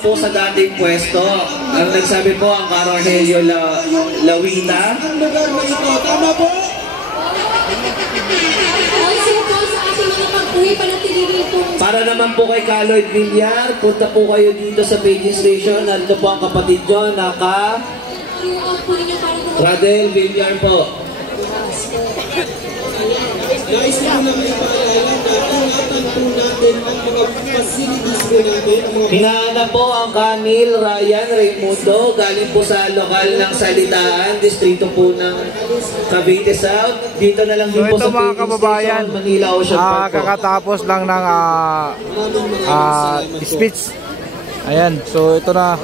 po sa dating pwesto. Ang nagsabi po ang Rogelio Lawita. Ang lugar na ito, tama po? Para naman po kay Caloyd Villar, punta po kayo dito sa paging station. Narito po ang kapatid nyo, Radel Villar po. Guys, hindi na may paalala na ingatan po natin ang mga facilities po natin. Hinahanap po ang Camille Ryan Raimundo, galing po sa lokal ng Salitaan, distrito po ng Cavite South. Dito na lang din po sa mga kababayan, Manila Ocean Park. Kakatapos lang ng speech. Ayan, so ito na,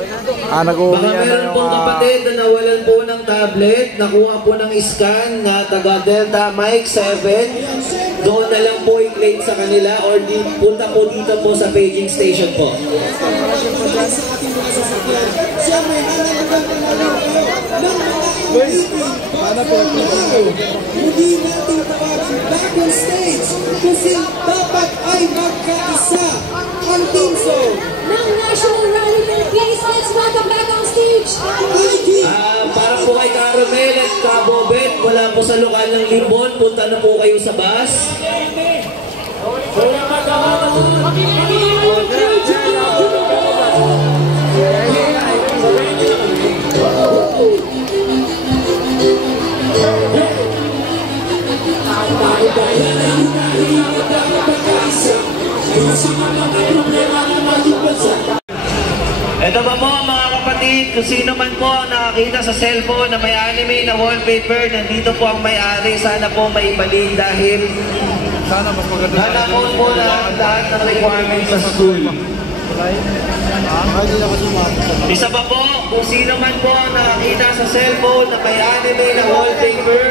nag-uwi baka meron pong kapatid na nawalan po ng tablet, nakuha po ng scan na taga Delta Mike 7. Doon na lang po i-claim sa kanila or punta po dito po sa paging station po. Hindi natin tawagin back on stage kasi dapat ay magkaisa ang team song ng National Rally Philippines. Let's welcome back on stage. Para po kay Caramel at Kabobet, wala po sa lokal ng Libon, punta na po kayo sa bus. Ito pa po mga kapatid, kung sino man po ang nakakita sa cellphone na may anime na wallpaper, nandito po ang may-ari, sana po maibalik dahil sana po lahat ng requirements sa school. Isa pa po, kung sino man po ang nakakita sa cellphone na may anime na wallpaper,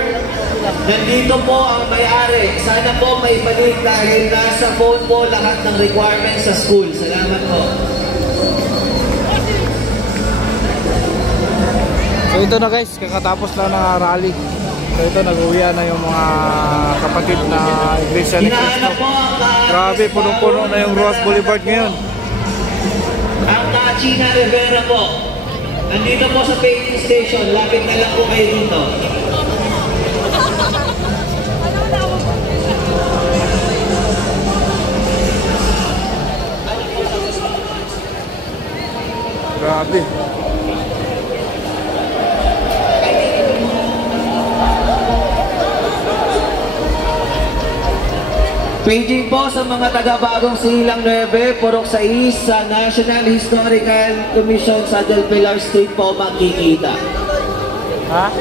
nandito po ang may-ari, sana po maibalik dahil nasa phone po lahat ng requirements sa school. Salamat po. So ito na guys, kakatapos lang ng rally. So ito, nag-uwian na yung mga kapatid na Iglesia ni Cristo. Grabe, punong-puno na yung Roas Boulevard ngayon. Ang China Rivera po, nandito po sa paging station, lapit na lang po kayo dito. Grabe. Paging po sa mga taga-bagong Silang 9, Purok 6 sa National Historical Commission sa Del Pilar Street po makikita. Ha?